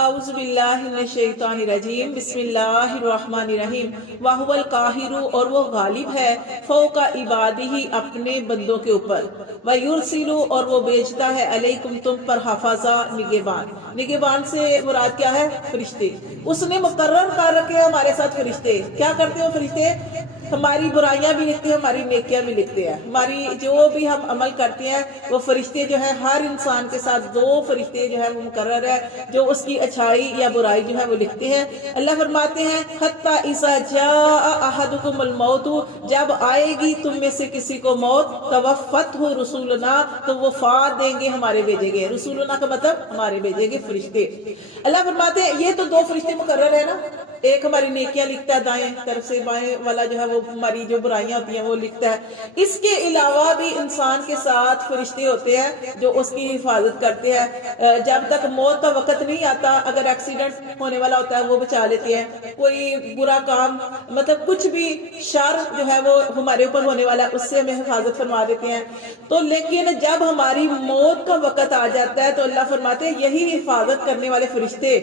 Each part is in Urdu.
اعوذ باللہ من الشیطان الرجیم بسم اللہ الرحمن الرحیم وَهُوَ الْقَاهِرُ اور وہ غالب ہے فوق عبادہ اپنے بندوں کے اوپر وَيُرْسِلُ اور وہ بھیجتا ہے علیکم تم پر حفظہ نگہبان سے مراد کیا ہے؟ فرشتے. اس نے مقرر کر رکھے ہمارے ساتھ فرشتے. کیا کرتے ہو فرشتے؟ ہماری برائیاں بھی لکھتے ہیں، ہماری نیکیاں بھی لکھتے ہیں. ہماری جو بھی ہم عمل کرتے ہیں وہ فرشتے جو ہے ہر انسان کے ساتھ دو فرشتے جو ہے وہ مقرر ہے جو اس کی اچھائی یا برائی جو ہے وہ لکھتے ہیں. اللہ فرماتے ہیں حتی اذا جاء احدکم الموت، جب آئے گی تم میں سے کسی کو موت توفتہ رسولنا، تو وفات دیں گے ہمارے بھیجے گئے. رسولنا کا مطلب ہمارے بھیجے گئے فرشتے. اللہ فرماتے ہیں یہ تو دو فرشتے مقرر ہے نا، ایک ہماری نیکیاں لکھتا ہے دائیں طرف سے، بائیں والا جو ہے وہ ہماری جو برائیاں ہوتی ہیں وہ لکھتا ہے. اس کے علاوہ بھی انسان کے ساتھ فرشتے ہوتے ہیں جو اس کی حفاظت کرتے ہیں جب تک موت کا وقت نہیں آتا. اگر ایکسیڈنٹ ہونے والا ہوتا ہے وہ بچا لیتے ہیں، کوئی برا کام مطلب کچھ بھی شر جو ہے وہ ہمارے اوپر ہونے والا ہے اس سے ہمیں حفاظت فرما دیتے ہیں. تو لیکن جب ہماری موت کا وقت آ جاتا ہے تو اللہ فرماتے ہیں یہی حفاظت کرنے والے فرشتے،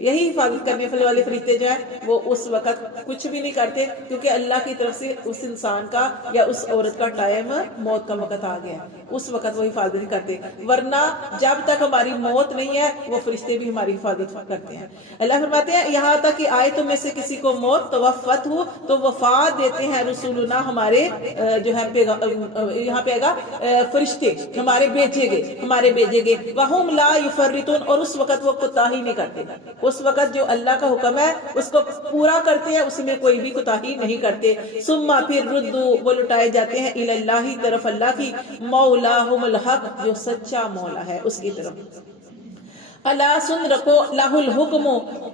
یہی حفاظت کرنے والے فرشتے جو ہیں وہ اس وقت کچھ بھی نہیں کرتے، کیونکہ اللہ کی طرف سے اس انسان کا یا اس عورت کا ٹائم موت کا وقت آ گیا، اس وقت وہ حفاظت نہیں کرتے. ورنہ جب تک ہماری موت نہیں ہے وہ فرشتے بھی ہماری حفاظت کرتے ہیں. اللہ فرماتے ہیں یہاں تک کہ آئے تم میں سے کسی کو موت توفت ہو تو وفات دیتے ہیں رسولنا، ہمارے جو ہے یہاں پہ گا فرشتے ہمارے بھیجے گئے وہم لا یفرطون، اور اس وقت وہ کوتاہی نہیں کرتے. اس وقت جو اللہ کا حکم ہے اس کو پورا کرتے ہیں، اس میں کوئی بھی کوتاہی نہیں کرتے. ثم پھر ردو وہ لٹائے جاتے ہیں الی اللہ طرف اللہ کی، مولاہم الحق جو سچا مولا ہے اس کی طرف. اللہ سن رکھو لہ الحکم،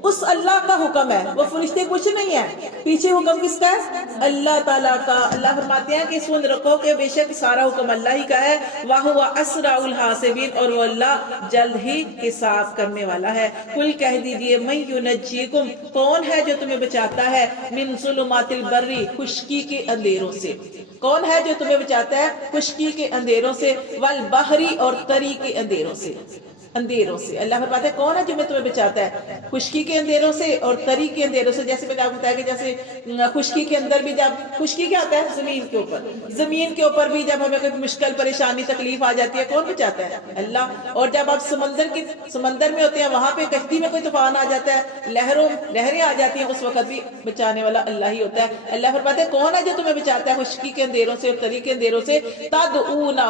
اس اللہ کا حکم ہے، وہ فرشتے کچھ نہیں ہے. پیچھے حکم کس کا ہے؟ اللہ تعالیٰ کا. اللہ فرماتے ہیں کہ سن رکھو کہ بے شک سارا حکم اللہ ہی کا ہے. وَهُوَ أَسْرَعُ الْحَاسِبِينَ اور وہ اللہ جلد ہی حساب کرنے والا ہے. قل کہہ دیجئے مَن يُنَجِّيكُمْ کون ہے جو تمہیں بچاتا ہے، من ظلمات البر خشکی کے اندھیروں سے، کون ہے جو تمہیں بچاتا ہے خشکی کے اندھیروں سے، والبحر اور تری کے اندھیروں سے. اللہ فرماتے ہیں کون ہے جو میں تمہیں بچاتا ہے خشکی کے اندھیروں سے اور تری کے اندھیروں سے. جیسے میں نے آپ کو بتایا کہ جیسے خشکی کے اندر بھی جب خشکی کیا ہوتا ہے زمین کے اوپر بھی جب ہمیں کوئی مشکل پریشانی تکلیف آ جاتی ہے کون بچاتا ہے؟ اللہ. اور جب آپ سمندر میں ہوتے ہیں وہاں پہ کشتی میں کوئی طوفان آ جاتا ہے، لہریں آ جاتی ہیں، اس وقت بھی بچانے والا اللہ ہی ہوتا ہے. اللہ فرماتے ہیں کون ہے جو تمہیں بچاتا ہے خشکی کے اندھیروں سے اور تری کے اندھیروں سے. تدعونہ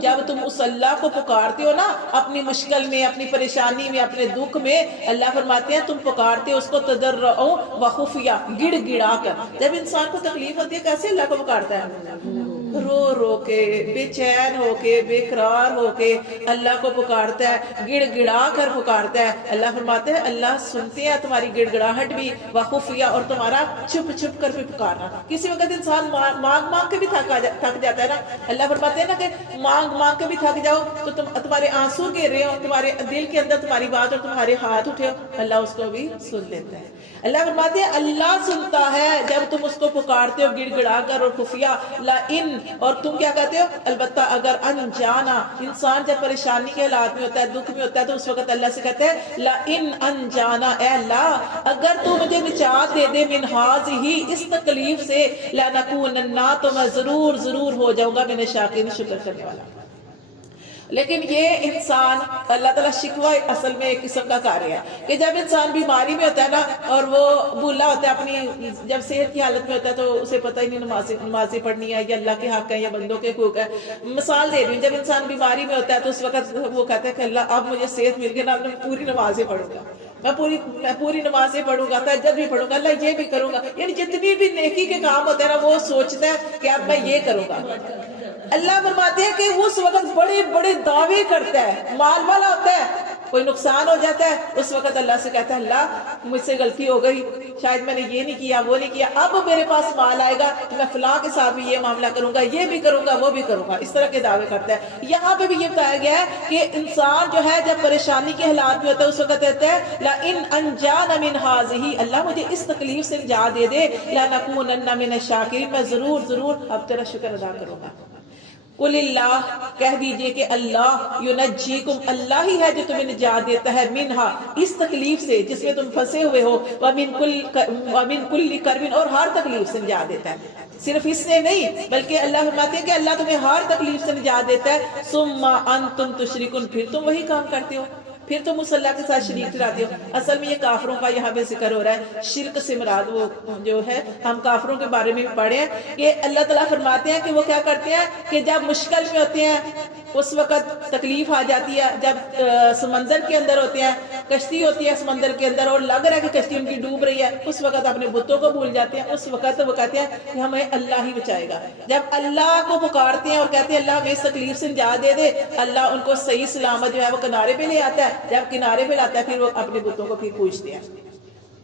جب تم اس اللہ کو پکارتے ہو نا اپنی مشکل میں، اپنی پریشانی میں، اپنے دکھ میں، اللہ فرماتے ہیں تم پکارتے ہو اس کو تضرعا وخفیہ، گڑ گڑا کر. جب انسان کو تکلیف ہوتی ہے کیسے اللہ کو پکارتا ہے؟ رو رو کے، بے چین ہو کے، بے قرار ہو کے اللہ کو پکارتا ہے، گڑ گڑا کر پکارتا ہے. اللہ فرماتے ہیں اللہ سنتے ہیں تمہاری گڑ گڑاہٹ بھی، وخفیہ اور تمہارا چھپ چھپ کر بھی پکارنا. کسی وقت انسان مانگ کے بھی تھک جاتا ہے نا. اللہ فرماتے ہیں نا کہ مانگ کے بھی تھک جاؤ تو تمہارے آنسو گر رہے ہو، تمہارے دل کے اندر تمہاری بات اور تمہارے ہاتھ اٹھے ہو، اللہ اس کو بھی سن لیتا ہے. اللہ فرماتے ہیں اللہ سنتا ہے جب تم اس کو پکارتے ہو گڑ گڑا کر اور خفیہ. لئن اور تم کیا کہتے ہو؟ البتہ اگر انجانا، انسان جب پریشانی کے حالات میں ہوتا ہے، دکھ میں ہوتا ہے، تو اس وقت اللہ سے کہتے ہیں لئن انجانا، اے اللہ اگر تو مجھے نجات دے دے من ہذہ اس تکلیف سے، لنکونن تو میں ضرور ہو جاؤں گا من الشاکرین شکر کرنے والا. لیکن یہ انسان اللہ تعالیٰ شکوہ اصل میں ایک قسم کا کار ہے کہ جب انسان بیماری میں ہوتا ہے نا اور وہ بھولا ہوتا ہے اپنی، جب صحت کی حالت میں ہوتا ہے تو اسے پتہ ہی نہیں نمازیں پڑھنی ہے یا اللہ کے حق ہے یا بندوں کے حقوق ہے. مثال دے رہی ہوں، جب انسان بیماری میں ہوتا ہے تو اس وقت وہ کہتا ہے کہ اللہ اب مجھے صحت مل گئی نا، اب میں پوری نمازیں پڑھوں گا، میں پوری نمازیں پڑھوں گا، تہجد بھی پڑھوں گا، اللہ یہ بھی کروں گا. یعنی جتنی بھی نیکی کے کام ہوتے ہیں نا وہ سوچتا ہے کہ اب میں یہ کروں گا. اللہ فرماتے ہیں کہ اس وقت بڑے بڑے دعوے کرتا ہے، مال والا ہوتا ہے، کوئی نقصان ہو جاتا ہے، اس وقت اللہ سے کہتا ہے اللہ مجھ سے غلطی ہو گئی، شاید میں نے یہ نہیں کیا وہ نہیں کیا، اب میرے پاس مال آئے گا تو میں فلاں کے ساتھ بھی یہ معاملہ کروں گا، یہ بھی کروں گا وہ بھی کروں گا. اس طرح کے دعوے کرتا ہے. یہاں پہ بھی یہ بتایا گیا ہے کہ انسان جو ہے جب پریشانی کے حالات میں ہوتا ہے اس وقت کہتا ہے لئن انجانا من ہذہ، اللہ مجھے اس تکلیف سے نجات دے دے، لنکونن من الشاکرین میں ضرور اب تیرا شکر ادا کروں گا. قل اللہ، کہہ دیجئے کہ اللہ ینجیکم، اللہ ہی ہے جو تمہیں نجات دیتا ہے، منہا، اس تکلیف سے جس میں تم پھنسے ہوئے ہو، ومن کل کرب، اور ہر تکلیف سے نجات دیتا ہے، صرف اس سے نہیں بلکہ اللہ فرماتے ہیں کہ اللہ تمہیں ہر تکلیف سے نجات دیتا ہے، ثم انتم تشرکون، پھر تم وہی کام کرتے ہو، پھر تم اس اللہ کے ساتھ شریک ٹھہراتے ہو۔ اصل میں یہ کافروں کا یہاں پہ ذکر ہو رہا ہے، شرک سے مراد وہ جو ہے، ہم کافروں کے بارے میں بھی پڑھے ہیں کہ اللہ تعالیٰ فرماتے ہیں کہ وہ کیا کرتے ہیں کہ جب مشکل میں ہوتے ہیں اس وقت تکلیف آ جاتی ہے، جب سمندر کے اندر ہوتے ہیں، کشتی ہوتی ہے سمندر کے اندر اور لگ رہا ہے کہ کشتی ان کی ڈوب رہی ہے، اس وقت اپنے بتوں کو بھول جاتے ہیں، اس وقت وہ کہتے ہیں کہ ہمیں اللہ ہی بچائے گا۔ جب اللہ کو پکارتے ہیں اور کہتے ہیں اللہ ہمیں اس تکلیف سے نجات دے دے، اللہ ان کو صحیح سلامت جو ہے وہ کنارے پہ لے آتا ہے، جب کنارے پہ لاتا ہے پھر وہ اپنے بتوں کو پھر پوچھتے ہیں،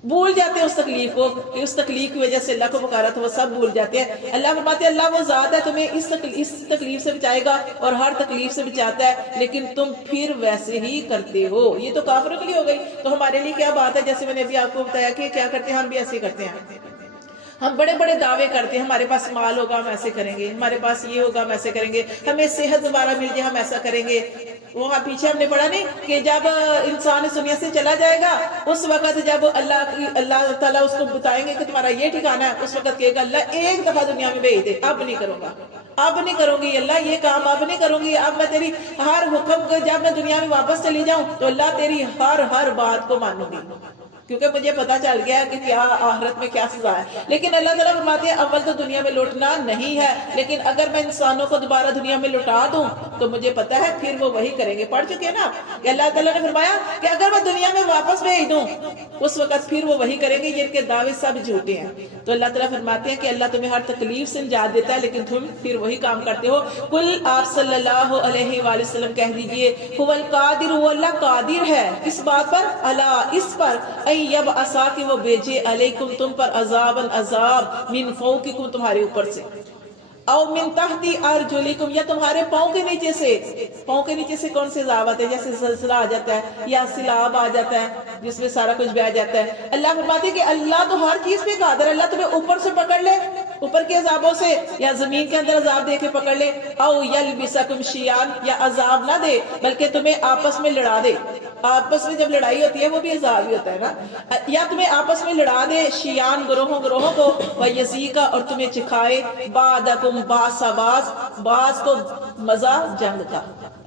بھول جاتے ہیں اس تکلیف کو، کہ اس تکلیف کی وجہ سے اللہ کو پکارا تھا، وہ سب بھول جاتے ہیں۔ اللہ فرماتے ہیں اللہ وہ ذات ہے تمہیں اس تکلیف سے بچائے گا اور ہر تکلیف سے بچاتا ہے، لیکن تم پھر ویسے ہی کرتے ہو۔ یہ تو کافروں کے لیے ہو گئی، تو ہمارے لیے کیا بات ہے؟ جیسے میں نے ابھی آپ کو بتایا کہ کیا کرتے ہیں، ہم بھی ایسے کرتے ہیں، ہم بڑے بڑے دعوے کرتے ہیں، ہمارے پاس مال ہوگا ہم ایسے کریں گے، ہمارے پاس یہ ہوگا ہم ایسے کریں گے، ہمیں صحت دوبارہ مل جائے ہم ایسا کریں گے۔ وہاں پیچھے ہم نے پڑھا نہیں کہ جب انسان اس دنیا سے چلا جائے گا، اس وقت جب اللہ تعالیٰ اس کو بتائیں گے کہ تمہارا یہ ٹھکانہ ہے، اس وقت کہے گا اللہ ایک دفعہ دنیا میں بھیج دے، اب نہیں کروں گا، اب نہیں کروں گی اللہ یہ کام، اب نہیں کروں گی، اب میں تیری ہر حکم کو، جب میں دنیا میں واپس چلی جاؤں تو اللہ تیری ہر بات کو مانوں گی، کیونکہ مجھے پتا چل گیا کہ کیا آخرت میں کیا سزا ہے۔ لیکن اللہ تعالیٰ فرماتے ہیں اول تو دنیا میں لوٹنا نہیں ہے، لیکن اگر میں انسانوں کو دوبارہ دنیا میں لوٹا دوں تو مجھے پتا ہے پھر وہ وہی کریں گے۔ پڑھ چکے ہیں نا کہ اللہ تعالیٰ نے فرمایا کہ اگر میں دنیا میں واپس بھیج دوں اس وقت پھر وہ وہی کریں گے، یہ ان کے دعوے سب جھوٹے ہیں۔ تو اللہ تعالیٰ فرماتے ہیں کہ اللہ تمہیں ہر تکلیف سے نجات دیتا ہے، لیکن تم پھر وہی کام کرتے ہو۔ قل، آپ صلی اللہ علیہ وآلہ وسلم کہہ دیجئے، هو القادر، وہ اللہ قادر ہے کس بات پر؟ اللہ، اس پر، ایب عصا، کہ وہ بھیجے، علیکم تم پر، عذاباً عذاب، من فوقکم تمہارے اوپر سے، او من تحت ارجلکم، یا تمہارے پاؤں کے نیچے سے۔ پاؤں کے نیچے سے کون سے عذاب آتے ہیں؟ جیسے زلزلہ آ جاتا ہے یا سیلاب آ جاتا ہے جس میں سارا کچھ بہہ جاتا ہے۔ اللہ فرماتے ہیں کہ اللہ تو ہر چیز پہ قادر ہے، اللہ تمہیں اوپر سے پکڑ لے، اوپر کے عذابوں سے، یا زمین کے اندر عذاب دے کے پکڑ لے، او یلبسکم شیعان، یا عذاب نہ دے بلکہ تمہیں آپس میں لڑا دے۔ آپس میں جب لڑائی ہوتی ہے وہ بھی عذاب ہی ہوتا ہے نا، یا تمہیں آپس میں لڑا دے، شیعان، گروہوں کو، وَيَزِيقَ، اور تمہیں چکھائے، بَعْدَكُمْ بَعْضَ، بعض کو مزہ جنگ کا۔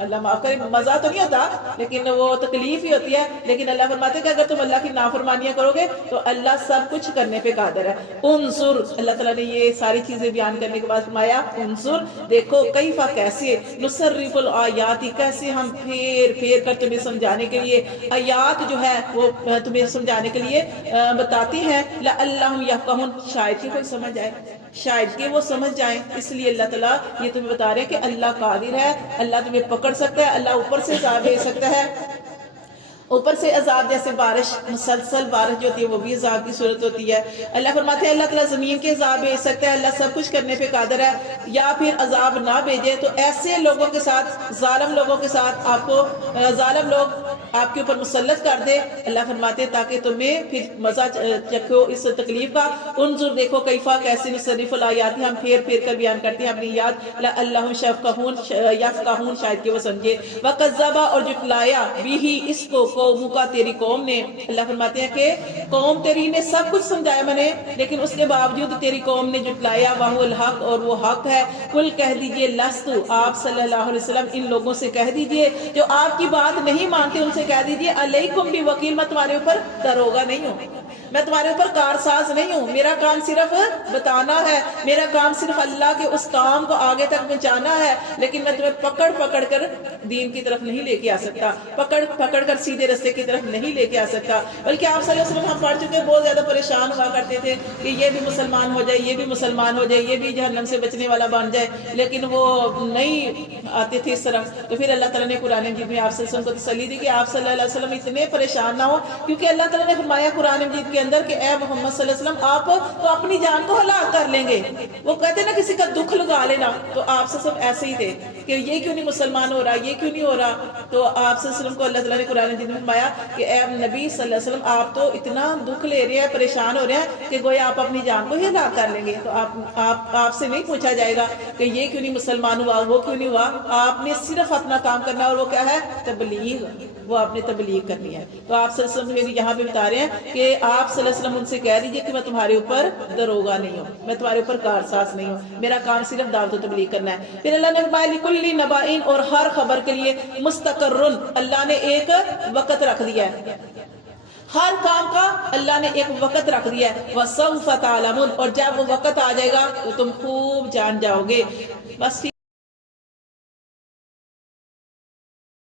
اللہ معاف کرے، مزہ تو نہیں ہوتا لیکن وہ تکلیف ہی ہوتی ہے، لیکن اللہ فرماتے ہیں کہ اگر تم اللہ کی نافرمانیاں کرو گے تو اللہ سب کچھ کرنے پہ قادر ہے۔ انظر، اللہ تعالیٰ نے یہ ساری چیزیں بیان کرنے کے بعد فرمایا انظر، دیکھو، کیفا، کیسے، نصرف الآیات، کیسے ہم پھیر کر تمہیں سمجھانے کے لیے آیات جو ہے وہ تمہیں سمجھانے کے لیے بتاتے ہیں، لعلہم یفقہون، شاید کہ کوئی سمجھ جائے، شاید کہ وہ سمجھ جائیں، اس لیے اللہ تعالیٰ یہ تمہیں بتا رہے ہیں کہ اللہ قادر ہے، اللہ تمہیں پکڑ سکتا ہے، اللہ اوپر سے عذاب بھیج سکتا ہے، اوپر سے عذاب، جیسے بارش، مسلسل بارش جو ہوتی ہے وہ بھی عذاب کی صورت ہوتی ہے۔ اللہ فرماتے ہیں اللہ تعالیٰ زمین کے عذاب بھیج سکتا ہے، اللہ سب کچھ کرنے پہ قادر ہے، یا پھر عذاب نہ بھیجے تو ایسے لوگوں کے ساتھ، ظالم لوگوں کے ساتھ آپ کو، ظالم لوگ آپ کے اوپر مسلط کر دے، اللہ فرماتے ہیں تاکہ تمہیں پھر مزہ چکھو اس تکلیف کا۔ انظر، دیکھو، کیفا، کیسے، نصرف الآیات، ہم پھیر کر بیان کرتے ہیں اپنی یاد، لعلہم یفقہون، شاید کہ وہ سمجھے، وکذبا، اور جھٹلایا، بھی، اس کو، قوم کا، تیری قوم نے۔ اللہ فرماتے ہیں کہ قوم تیری نے سب کچھ سمجھایا میں نے، لیکن اس کے باوجود تیری قوم نے جھٹلایا، وَهُوَ الْحَقُّ، اور وہ حق ہے۔ قل، کہہ دیجئے، لست، آپ صلی اللہ علیہ وسلم ان لوگوں سے کہہ دیجئے جو آپ کی بات نہیں مانتے، ان سے کہہ دیجئے، علیکم بوکیل، میں تمہارے اوپر داروغہ نہیں ہوں، میں تمہارے اوپر کارساز نہیں ہوں، میرا کام صرف بتانا ہے، میرا کام صرف اللہ کے اس کام کو آگے تک پہنچانا ہے، لیکن میں تمہیں پکڑ کر دین کی طرف نہیں لے کے آ سکتا، پکڑ کر سیدھے رستے کی طرف نہیں لے کے آ سکتا۔ بلکہ آپ صلی اللہ علیہ وسلم، ہم پڑھ چکے، بہت زیادہ پریشان ہوا کرتے تھے کہ یہ بھی مسلمان ہو جائے، یہ بھی مسلمان ہو جائے، یہ بھی جہنم سے بچنے والا بن جائے، لیکن وہ نہیں آتے تھے اس طرح۔ تو پھر اللہ تعالیٰ نے قرآن مجید میں آپ صلی اللہ علیہ وسلم کو تسلی دی کہ آپ صلی اللہ علیہ وسلم اتنے پریشان نہ ہو، کیونکہ اللہ تعالیٰ نے فرمایا قرآن مجید کے کے اندر کہ اے محمد صلی اللہ علیہ وسلم آپ تو اپنی جان کو ہلاک کر لیں گے. وہ کہتے نا کسی کا دکھ لگا لینا, تو آپ صلی اللہ علیہ وسلم ایسے ہی تھے کہ یہ کیوں نہیں مسلمان ہو رہا, یہ کیوں نہیں ہو رہا. تو آپ صلی اللہ علیہ وسلم کو اللہ تعالیٰ نے قرآن مجید میں فرمایا کہ اے نبی صلی اللہ علیہ وسلم آپ تو اتنا دکھ لے رہے ہیں, پریشان ہو رہے ہیں کہ گویا آپ اپنی جان کو ہی ہلاک کر لیں گے. تو آپ سے نہیں پوچھا جائے گا کہ یہ کیوں نہیں مسلمان ہوا, وہ کیوں نہیں ہوا. آپ نے صرف اپنا کام کرنا ہے, اور وہ کیا ہے, تبلیغ. وہ آپ نے تبلیغ کرنی ہے. تو آپ صلی اللہ علیہ وسلم یہاں پہ بتا رہے ہیں کہ آپ صلی اللہ علیہ وسلم ان سے کہہ دیجئے کہ میں تمہارے اوپر دروگا نہیں ہوں, میں تمہارے اوپر کارساز نہیں ہوں, میرا کام صرف دعوت و تبلیغ کرنا ہے. پھر اللہ نے فرمایا لِكُلِّ نَبَإٍ, اور ہر خبر کے لیے مستقرن, اللہ نے ایک وقت رکھ دیا ہے. ہر کام کا اللہ نے ایک وقت رکھ دیا ہے. وَسَوْفَ تَعْلَمُونَ, اور جب وہ وقت آ جائے گا تو تم خوب جان جاؤ گے. بس